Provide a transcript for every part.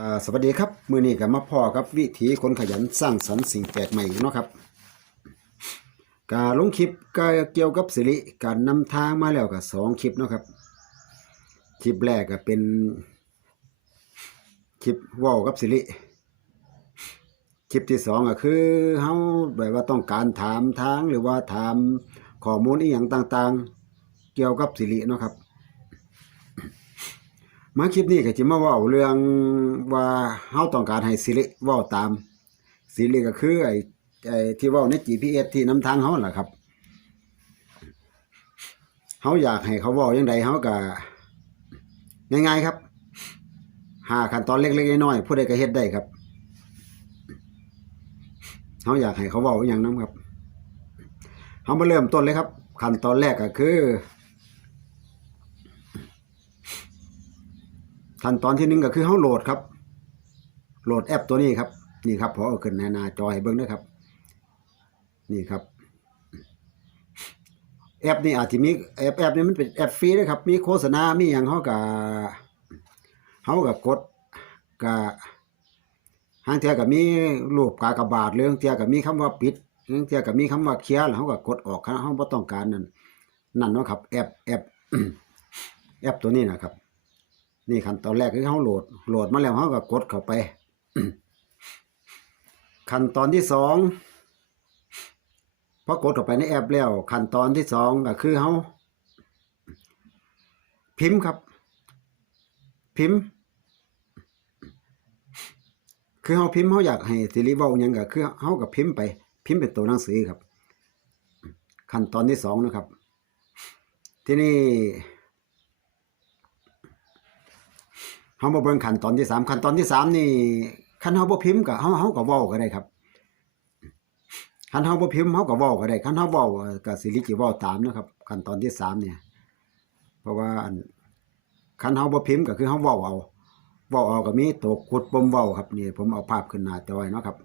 อ่าสวัสดีครับมือนี้กับมาพ่อกับวิถีคนขยันสร้างสรรค์สิ่งแปลกใหม่เนาะครับการลงคลิปก็เกี่ยวกับสิริการนำทางมาแล้วกับสองคลิปเนาะครับคลิปแรกก็เป็นคลิปว่าวกับสิริคลิปที่สองก็คือเฮาแบบว่าต้องการถามทางหรือว่าถามข้อมูลอีหยังต่างๆ เกี่ยวกับสิริเนาะครับ มาคลิปนี้ก็จะมาเว่าเรื่องว่าเฮาต้องการให้สิริเว้าตามสิริก็คือไอ้ไอ้ที่เว้าใน GPS ที่นำทางเฮาล่ะครับเฮาอยากให้เขาเว้าจังไดเฮาก็ง่ายๆครับหาขั้นตอนเล็กๆน้อยๆผู้ใดก็เฮ็ดได้ครับเฮาอยากให้เขาเว้าอย่างนั้นครับเฮามาเริ่มต้นเลยครับ ขั้นตอนแรกก็คือ ขั้นตอนที่หนึ่งก็คือเฮาโหลดครับ โหลดแอปตัวนี้ครับ นี่ครับพอเอาขึ้นในหน้าจอให้เบิ่งด้วยครับ นี่ครับ แอปนี่อาจจะมีแอปแอปนี้มันเป็นแอปฟรีนะครับ มีโฆษณา มีอย่างเฮากับเฮากับกดกับหางเทียกับมีรูปกากบาทเรื่องเทียกับมีคำว่าปิดเรื่องเทียกับมีคำว่าเคลียร์เฮาก็กดออกครับเฮาบ่ต้องการนั่นนั่นเนาะครับ แอปแอปแอปตัวนี้นะครับ นี่ขั้นตอนแรกคือเขาโหลด โหลดมาแล้วเขาก็กดเข้าไป ขั้นตอนที่สองพอกดเข้าไปในแอปแล้ว ขั้นตอนที่สองก็คือเขาพิมพ์ครับ พิมพ์ คือเขาพิมพ์เขาอยากให้สิริเว้ายังก็คือเขากับพิมพ์ไป พิมพ์เป็นตัวหนังสือครับ ขั้นตอนที่สองนะครับ ที่นี่ เฮามาเบิ่งขั้นตอนที่สามขั้นตอนที่สามนี่คันเฮาบ่พิมพ์ก็เฮาเฮาก็เว้าก็ได้ครับคันเฮาบ่พิมพ์เฮาก็เว้าก็ได้คันเฮาเว้าก็สิริสิเว้าตามนะครับขั้นตอนที่สามเนี่ย เพราะว่าอันคันเฮาบ่พิมพ์ก็คือเฮาเว้าเอาเว้าเอาก็มีตัวกดปมเว้าครับนี่ผมเอาภาพขึ้นหน้าจอเนาะครับ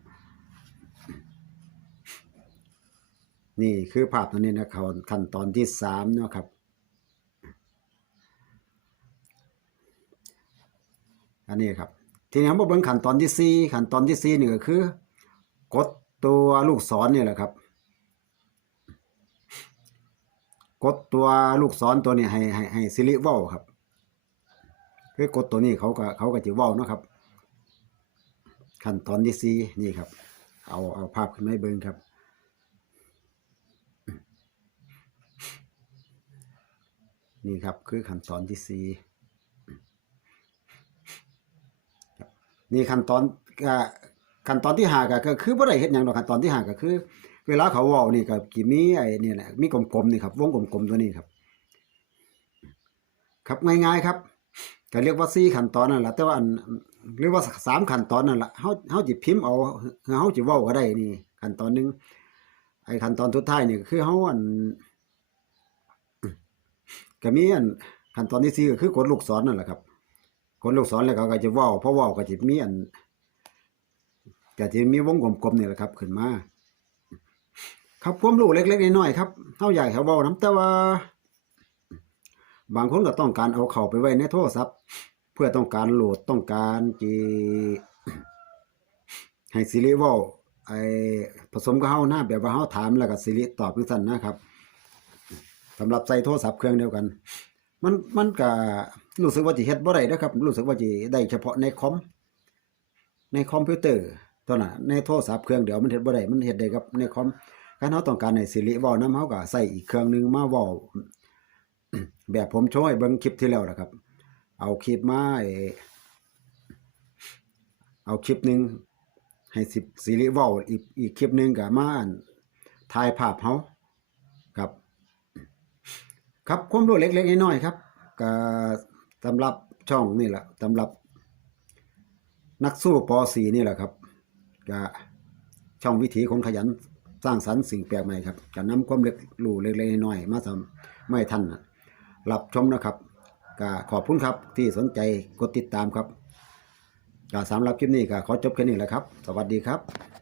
นี่คือภาพตัวนี้นะครับขั้นตอนที่สามเนาะครับ อันนี้ครับ ทีนี้มาเบิ่งขั้นตอนที่สี่ขั้นตอนที่สี่นี่ก็คือ กดตัวลูกศรนี่แหละครับ กดตัวลูกศรตัวนี้ให้ให้ให้ซิริว้าครับ คือกดตัวนี้เขาก็เขาก็จะว้าเนะครับ ขั้นตอนที่สี่นี่ครับ เอาเอาภาพขึ้นมาให้เบิ่งครับนี่ครับคือขั้นตอนที่สี่ นี่ขั้นตอนก็ขั้นตอนที่หาก็ก็คือบ่ได้เฮ็ดหยังดอกขั้นตอนที่หาก็คือ เวลาเขาเว้านี่ก็สิมีไอ้นี่แหละมีกลมๆนี่ครับ วงกลมๆตัวนี้ครับ ครับง่ายๆครับก็เรียกว่า4ขั้นตอนนั่นแหละแต่ว่าอันหรือว่าสามขั้นตอนนั่นแหละเฮาเฮาสิพิมพ์เอาเฮาสิเว้าก็ได้นี่ขั้นตอนหนึงไอ้ขั้นตอนสุดท้ายนี่คือเฮาอันก็มีอันขั้นตอนที่สี่ก็คือกดลูกศรนั่นแหละครับ คนลูกศรแล้วเขาก็จะว้าเพราะว้าก็จะมีอันก็จะมีวงกลมๆนี่แหละครับ ขึ้นมา ครับความรู้เล็กๆน้อยๆครับเฮาอยากให้เว้านํแต่ว่า บางคนก็ต้องการเอาเข้าไปไว้ในโทรศัพท์ เพื่อต้องการโหลดต้องการจีให้สิริว้าไอ้ผสมกับเฮาหน้าแบบว่าเฮาถามแล้วก็สิริตอบจังซั่นนะครับสำหรับใส่โทรศัพท์เครื่องเดียวกัน มันมันก็ รู้สึกว่าจะเฮ็ดบ่ได้นะครับ รู้สึกว่าจะได้เฉพาะในคอม ในคอมพิวเตอร์ตัวน่ะในโทรศัพท์เครื่องเดียวมันเฮ็ดบ่ได้มันเฮ็ดได้กับในคอมการเฮาต้องการให้สิริเว้านำเฮาก็ใส่อีกเครื่องหนึงมาเว้าแบบผมโชว์ให้เบิ่งคลิปที่แล้วนะครับ เอาคลิปมาไอ้เอาคลิปหนึงให้สิสิริเว้าอีกอีกคลิปหนึงก็มาถ่ายภาพเฮาครับ ครับความรู้เล็กๆน้อยๆครับก็ สำหรับช่องนี่แหละสำหรับ นักสู้ป .4 นี่แหละครับก็ช่องวิถีคนขยันสร้างสรรค์สิ่งแปลกใหม่ครับจะนำความเล็กรู้เล็กๆน้อยๆมาทำไม่ทันรับชมนะครับก็ขอบคุณครับที่สนใจกดติดตามครับก็สำหรับคลิปนี้ก็ขอจบแค่นี้แหละครับ สวัสดีครับ